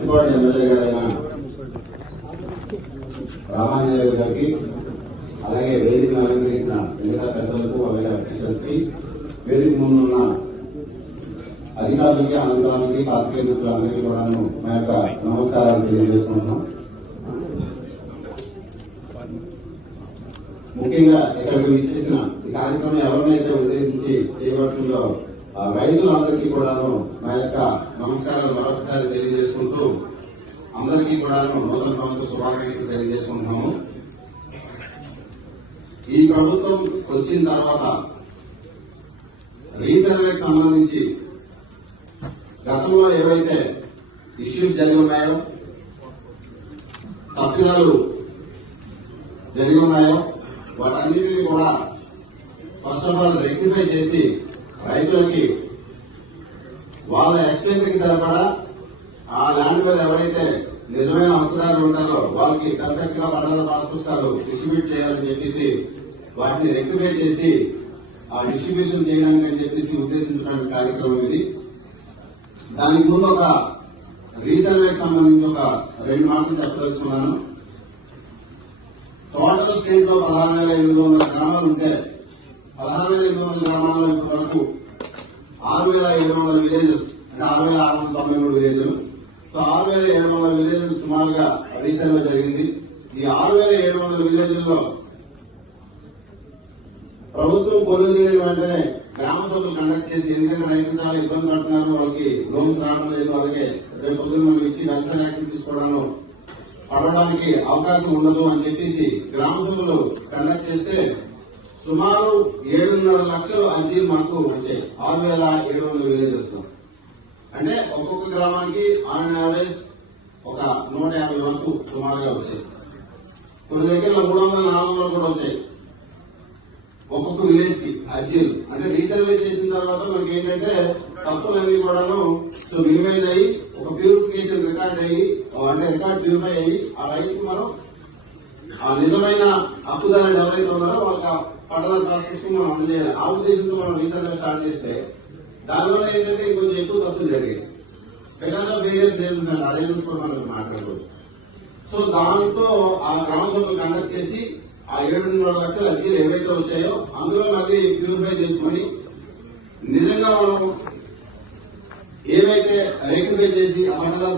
Prathipati MLA గారైన రామాంజనేయులు గారికి, అలాగే వేదికను అలంకరించిన మిగతా పెద్దలకు, అలాగే అఫీషియల్స్ కి, వేదిక ముందున్న అధికారులకి, అనధికారులకి, పాత్రికేయ మిత్రులందరికీ కూడా మా యొక్క నమస్కారాలు తెలియజేసుకుంటున్నాం. ముఖ్యంగా ఇక్కడికి విచ్చేసిన ఈ కార్యక్రమం ఎవరినైతే ఉద్దేశించి చేయబడుతుందో రైతులందరికీ కూడాను మా యొక్క నమస్కారాలు మరొకసారి తెలియజేసుకుంటూ అందరికీ కూడాను నూతన సంవత్సర శుభాకాంక్షలు తెలియజేసుకుంటున్నాము. ఈ ప్రభుత్వం వచ్చిన తర్వాత రీసర్వేకి సంబంధించి గతంలో ఏవైతే ఇష్యూస్ జరిగి ఉన్నాయో, తప్పిదాలు జరిగి ఉన్నాయో వాటన్నిటిని కూడా ఫస్ట్ ఆఫ్ ఆల్ రెక్టిఫై చేసి రైతులకి వాళ్ళ ఎక్స్టెంట్ కి సరిపడా ఆ ల్యాండ్ మీద ఎవరైతే నిజమైన హక్కుదారులు ఉంటారో వాళ్ళకి పర్ఫెక్ట్ గా పట్టాల పాస్ పుస్తకాలు డిస్ట్రిబ్యూట్ చేయాలని చెప్పేసి వాటిని రెక్టిఫై చేసి ఆ డిస్ట్రిబ్యూషన్ చేయడానికి అని చెప్పేసి ఉద్దేశించిన కార్యక్రమం ఇది. దానికి ముందు ఒక రీసర్వేకి సంబంధించి ఒక 2 మాటలు చెప్పదలుచుకున్నాను. టోటల్ స్టేట్ లో 16,800 గ్రామాలు ఉంటే 16,800 గ్రామాల్లో ఇప్పటివరకు 6,700 విలేజెస్ అంటే 6,693 విలేజ్లు. సో 6,700 విలేజ్లు సుమారుగా రీసర్వే జరిగింది. ఈ 6,700 విలేజ్ల్లో ప్రభుత్వం కొలువు తీరిన వెంటనే గ్రామ సభలు కండక్ట్ చేసి, ఎందుకంటే రైతులు చాలా ఇబ్బంది పడుతున్నారు, వాళ్ళకి లోన్స్ రావడం లేదు, అలాగే రేపు పొద్దున్న మనం ఇచ్చి వెల్ఫేర్ యాక్టివిటీస్ కూడా పడడానికి అవకాశం ఉండదు అని చెప్పేసి గ్రామ సభలు కండక్ట్ చేస్తే సుమారు 7.5 లక్షల అర్జీలు మాకు వచ్చాయి 6,700 విలేజెస్. అంటే ఒక్కొక్క గ్రామానికి ఆన్ యావరేజ్ ఒక 150 వరకు సుమారుగా వచ్చాయి. కొన్ని దగ్గర 300-400 కూడా వచ్చాయి ఒక్కొక్క విలేజ్ కి అర్జీలు. అంటే రీసర్వే చేసిన తర్వాత మనకి ఏంటంటే తప్పులన్నీ కూడాను మినిమైజ్ అయ్యి ఒక ప్యూరిఫికేషన్ రికార్డ్ అయ్యి, అంటే రికార్డ్ ప్యూరిఫై అయ్యి ఆ రైతుకు మనం ఆ నిజమైన హక్కుదారులు ఎవరైతే ఉన్నారో వాళ్ళకి పట్టదారు ప్రాసెస్ మనం అందజేయాలి. ఆ ఉద్దేశంతో మనం రీసర్వే స్టార్ట్ చేస్తే దానివల్ల ఏంటంటే ఇంకొంచెం ఎక్కువ తప్పులు జరిగాయి. Because of various reasons and arrangements కూడా మనం మాట్లాడుకోవచ్చు. సో దాంతో ఆ గ్రామ సభలు కండక్ట్ చేసి ఆ 7.5 లక్షల అర్జీలు ఏవైతే వచ్చాయో అందులో మళ్ళీ ప్యూరిఫై చేసుకుని నిజంగా మనం ఏవైతే రెక్టిఫై చేసి ఆ పట్టదారు